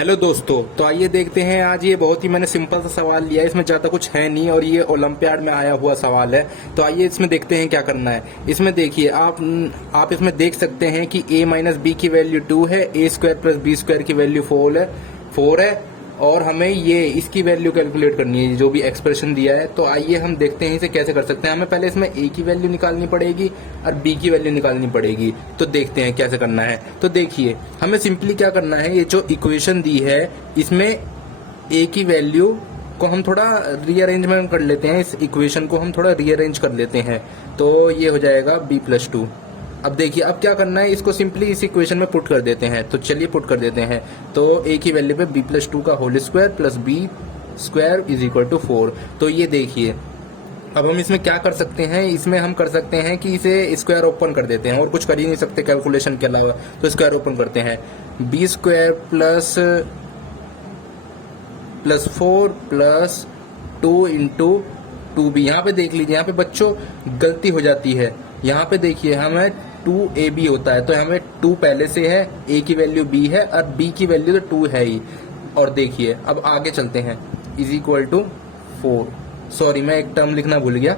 Hello दोस्तों, तो आइए देखते हैं। आज ये बहुत ही मैंने सिंपल सा सवाल लिया है, इसमें ज़्यादा कुछ है नहीं और ये ओलंपियाड में आया हुआ सवाल है। तो आइए इसमें देखते हैं क्या करना है। इसमें देखिए आप इसमें देख सकते हैं कि a माइनस बी की वैल्यू 2 है, ए स्क्वायर प्लस बी स्क्वायर की वैल्यू 4 है और हमें ये इसकी वैल्यू कैलकुलेट करनी है जो भी एक्सप्रेशन दिया है। तो आइए हम देखते हैं इसे कैसे कर सकते हैं। हमें पहले इसमें a की वैल्यू निकालनी पड़ेगी और b की वैल्यू निकालनी पड़ेगी। तो देखते हैं कैसे करना है। तो देखिए हमें सिंपली क्या करना है, ये जो इक्वेशन दी है इसमें a की वैल्यू को हम थोड़ा रीअरेंजमेंट कर लेते हैं। इस इक्वेशन को हम थोड़ा रीअरेंज कर लेते हैं तो ये हो जाएगा b+2। अब देखिए अब क्या करना है, इसको सिंपली इस इक्वेशन में पुट कर देते हैं। तो चलिए पुट कर देते हैं। तो a की वैल्यू पे b+2 का whole square plus b square is equal to 4। तो ये देखिए अब हम इसमें क्या कर सकते हैं, इसमें हम कर सकते हैं कि इसे स्क्वायर ओपन कर देते हैं और कुछ कर ही नहीं सकते कैलकुलेशन के अलावा। तो स्क्वायर ओपन करते हैं, b square plus 4 plus 2 into 2b। यहाँ पे देख लीजिए, यहाँ पे बच्चों गलती हो जाती है। यहाँ पे देखिए हमें 2ab होता है तो हमें 2 पहले से है, a की वैल्यू b है और b की वैल्यू तो 2 है ही। और देखिए अब आगे चलते हैं, इज इक्वल टू 4। सॉरी मैं एक टर्म लिखना भूल गया,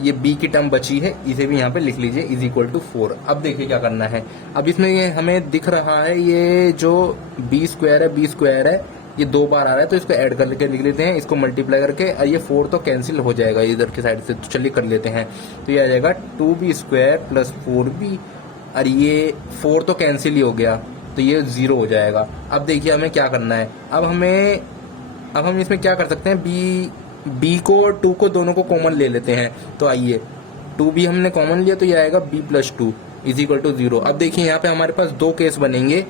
ये b की टर्म बची है, इसे भी यहाँ पे लिख लीजिए इज इक्वल टू 4। अब देखिए क्या करना है। अब इसमें ये हमें दिख रहा है ये जो b स्क्वायर है ये 2 बार आ रहा है तो इसको ऐड करके लिख लेते हैं, इसको मल्टीप्लाई करके। और ये 4 तो कैंसिल हो जाएगा इधर की साइड से, तो चलिए कर लेते हैं। तो ये आ जाएगा 2b स्क्वायर प्लस 4b और ये 4 तो कैंसिल ही हो गया तो ये 0 हो जाएगा। अब देखिए हमें क्या करना है। अब हम इसमें क्या कर सकते हैं, b को और 2 को दोनों को कॉमन ले लेते हैं। तो आइए 2b हमने कॉमन लिया तो ये आएगा b+2 इज इक्वल टू 0। अब देखिए यहाँ पे हमारे पास 2 केस बनेंगे,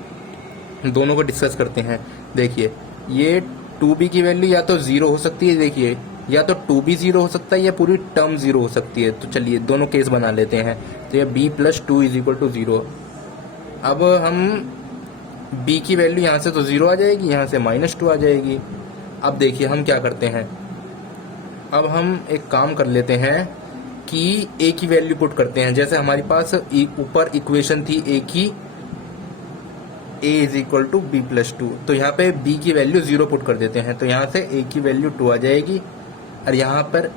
दोनों को डिस्कस करते हैं। देखिए ये 2b की वैल्यू या तो 0 हो सकती है, देखिए या तो 2b 0 हो सकता है या पूरी टर्म 0 हो सकती है। तो चलिए दोनों केस बना लेते हैं। तो ये b+2 इज इक्वल टू 0। अब हम b की वैल्यू यहाँ से तो 0 आ जाएगी, यहाँ से -2 आ जाएगी। अब देखिए हम क्या करते हैं, अब हम एक काम कर लेते हैं कि a की वैल्यू पुट करते हैं। जैसे हमारे पास ऊपर इक्वेशन थी a की, a is equal to b+2, तो यहाँ पे b की वैल्यू 0 पुट कर देते हैं। तो यहाँ से a की वैल्यू 2 आ जाएगी और यहाँ पर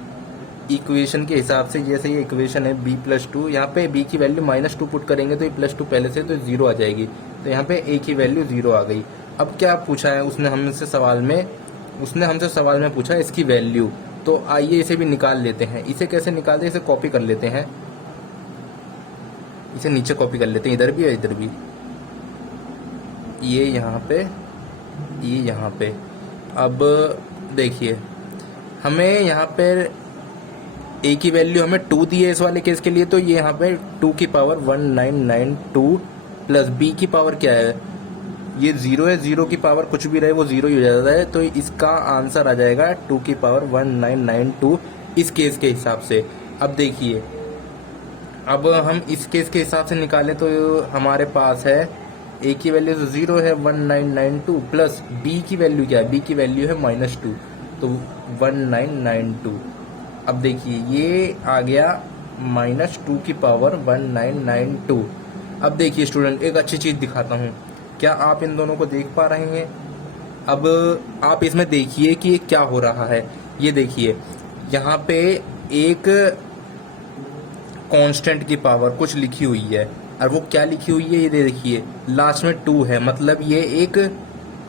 इक्वेशन के हिसाब से जैसे ये इक्वेशन है b+2, यहाँ पे b की वैल्यू -2 पुट करेंगे तो ये +2 पहले से तो 0 आ जाएगी। तो यहाँ पे a की वैल्यू 0 आ गई। अब क्या पूछा है उसने हमसे सवाल में पूछा इसकी वैल्यू। तो आइए इसे भी निकाल लेते हैं। इसे कैसे निकालते हैं, इसे कॉपी कर लेते हैं, इसे नीचे कॉपी कर लेते हैं, इधर भी और इधर भी, ये यहाँ पे, ये यहाँ पे। अब देखिए हमें यहाँ पर a की वैल्यू हमें 2 दी है इस वाले केस के लिए, तो ये यहाँ पे 2 की पावर 1992 प्लस b की पावर क्या है, ये 0 है, 0 की पावर कुछ भी रहे वो 0 ही हो जाता है। तो इसका आंसर आ जाएगा 2 की पावर 1992 इस केस के हिसाब से। अब देखिए अब हम इस केस के हिसाब से निकालें तो हमारे पास है a की वैल्यू तो 0 है 1992 प्लस b की वैल्यू क्या है, b की वैल्यू है -2 तो 1992। अब देखिए ये आ गया -2 की पावर 1992। अब देखिए स्टूडेंट एक अच्छी चीज दिखाता हूँ, क्या आप इन दोनों को देख पा रहे हैं। अब आप इसमें देखिए कि ये क्या हो रहा है। ये देखिए यहाँ पे एक कांस्टेंट की पावर कुछ लिखी हुई है और वो क्या लिखी हुई है, ये देखिए लास्ट में 2 है, मतलब ये एक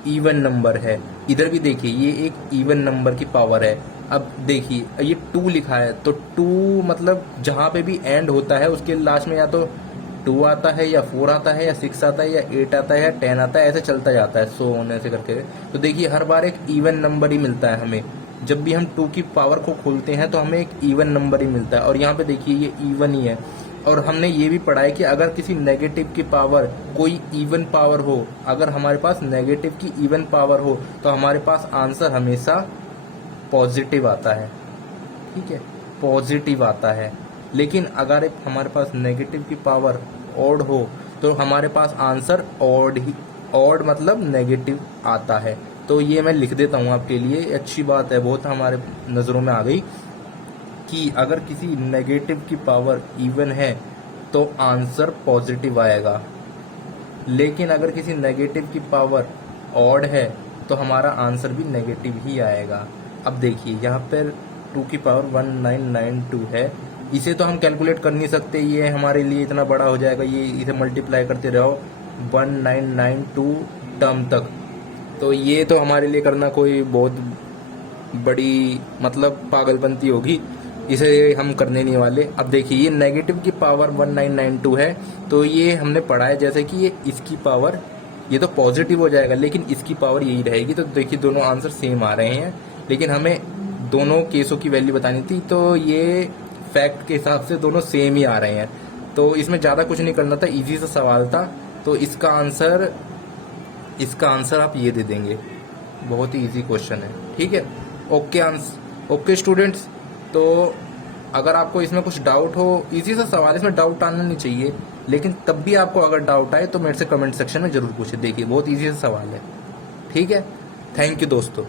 इवन नंबर है। इधर भी देखिए ये एक इवन नंबर की पावर है। अब देखिए ये 2 लिखा है तो 2 मतलब जहाँ पे भी एंड होता है उसके लास्ट में या तो 2 आता है या 4 आता है या 6 आता है या 8 आता है या 10 आता है, ऐसे चलता जाता है, सो होने से करके। तो देखिए हर बार एक इवन नंबर ही मिलता है हमें। जब भी हम 2 की पावर को खोलते हैं तो हमें एक इवन नंबर ही मिलता है और यहाँ पे देखिए ये इवन ही है। और हमने ये भी पढ़ा है कि अगर किसी नेगेटिव की पावर कोई इवन पावर हो, अगर हमारे पास नेगेटिव की इवन पावर हो तो हमारे पास आंसर हमेशा पॉजिटिव आता है, ठीक है, पॉजिटिव आता है। लेकिन अगर हमारे पास नेगेटिव की पावर ऑड हो तो हमारे पास आंसर ऑड मतलब नेगेटिव आता है। तो ये मैं लिख देता हूँ आपके लिए, अच्छी बात है, बहुत हमारे नज़रों में आ गई कि अगर किसी नेगेटिव की पावर इवन है तो आंसर पॉजिटिव आएगा। लेकिन अगर किसी नेगेटिव की पावर ऑड है तो हमारा आंसर भी नेगेटिव ही आएगा। अब देखिए यहाँ पर 2 की पावर 1992 है, इसे तो हम कैलकुलेट कर नहीं सकते, ये हमारे लिए इतना बड़ा हो जाएगा, ये इसे मल्टीप्लाई करते रहो 1992 टर्म तक, तो ये तो हमारे लिए करना कोई बहुत बड़ी मतलब पागलपंती होगी, इसे हम करने नहीं वाले। अब देखिए ये नेगेटिव की पावर 1992 है, तो ये हमने पढ़ा है जैसे कि ये इसकी पावर, ये तो पॉजिटिव हो जाएगा लेकिन इसकी पावर यही रहेगी, तो देखिए दोनों आंसर सेम आ रहे हैं, लेकिन हमें दोनों केसों की वैल्यू बतानी थी, तो ये फैक्ट के हिसाब से दोनों सेम ही आ रहे हैं, तो इसमें ज़्यादा कुछ नहीं करना था, इजी सा सवाल था, तो इसका आंसर आप ये दे देंगे, बहुत ही इजी क्वेश्चन है, ठीक है। ओके स्टूडेंट्स, तो अगर आपको इसमें कुछ डाउट हो, इजी सा सवाल है, इसमें डाउट आना नहीं चाहिए, लेकिन तब भी आपको अगर डाउट आए तो मेरे से कमेंट सेक्शन में जरूर पूछे, देखिए बहुत इजी सा सवाल है, ठीक है। थैंक यू दोस्तों।